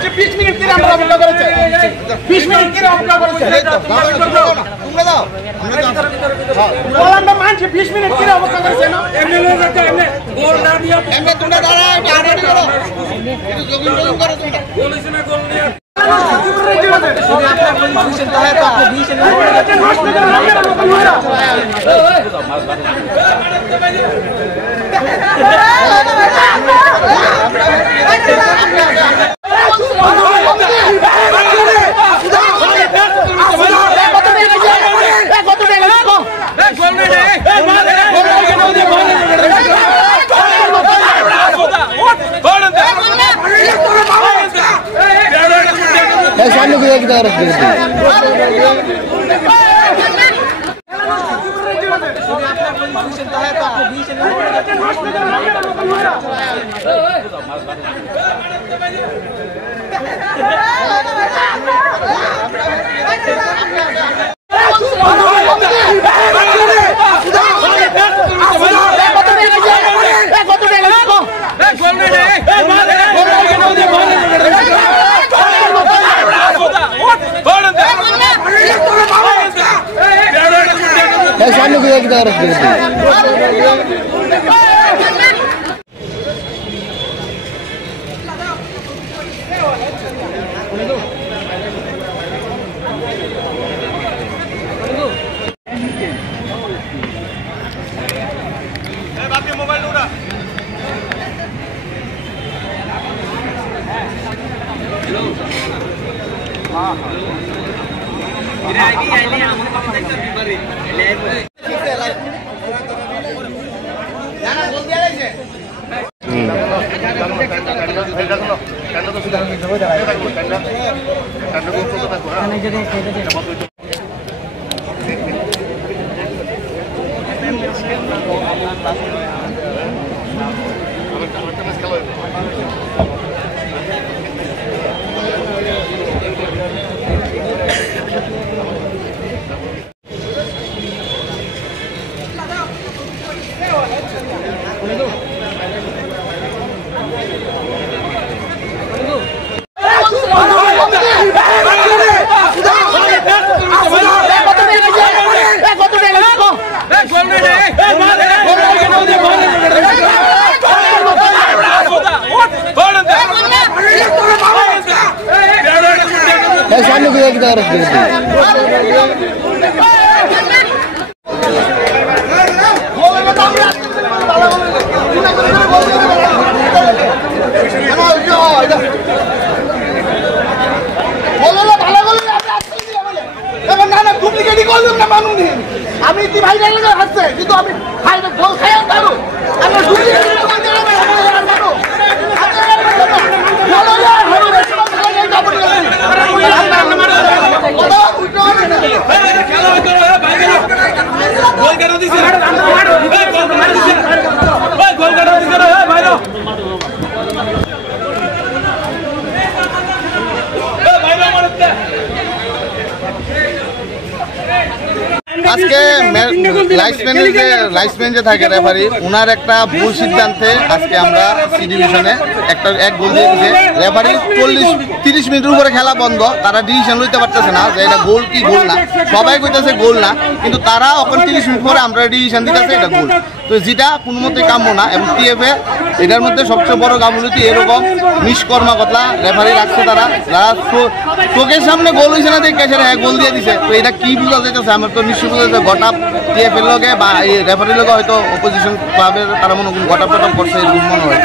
মানছে 20 মিনিট ধরে আমরা অপেক্ষা করেছি 20 মিনিট ধরে অপেক্ষা করেছি তোমরা দাও আমরা মানছে 20 মিনিট ধরে অপেক্ষা করেছি না এমনি লোক আছে এমনি গোল না দিয়া এমনি তোমরা দাঁড়াও আড়াআড়ি করো একটু জগিং করো তোমরা গোল হইছে না গোল নিয়া सामने को एक तरफ सामने को एक तरफ मोबाइल उड़ा हाँ आईडी हम सामने को एक तरफ আমি কি ভাই লাগে আসছে কিন্তু আমি খাইবে গোল খাইয়া পারো আমরা ডুপ্লিকেট আজকে লাইসম্যান যে থাকে রেফারি ওনার একটা ভুল সিদ্ধান্তে আজকে আমরা সি ডিভিশনে এক গোল দিয়ে দিয়েছে রেফারি 30 মিনিটের উপরে খেলা বন্ধ তারা ডিসিশন লইতে পারতেছে না যে এটা গোল কি গোল না সবাই কইতেছে গোল না কিন্তু তারা এখন 30 মিনিট পরে আমরা ডিসিশন দিতেছে এটা গোল তো যেটা কোনো মতে কাম্য না এবং টিএফএ এটার মধ্যে সবচেয়ে বড় গাফিলতি এরকম নিষ্কর্মাকতা রেফারি রাখছে তারা যারা চোখের সামনে গোল হয়েছে না দেখে সেটা গোল দিয়ে দিছে তো এটা কি বোঝা যাইতেছে আমার তো নিশ্চয় বোঝা যাচ্ছে গটাপ টিএফএর লগে বা এই রেফারির লগে হয়তো অপোজিশন ক্লাবের তারা মনে গটাপ টটাপ করছে এরকম মনে হয়।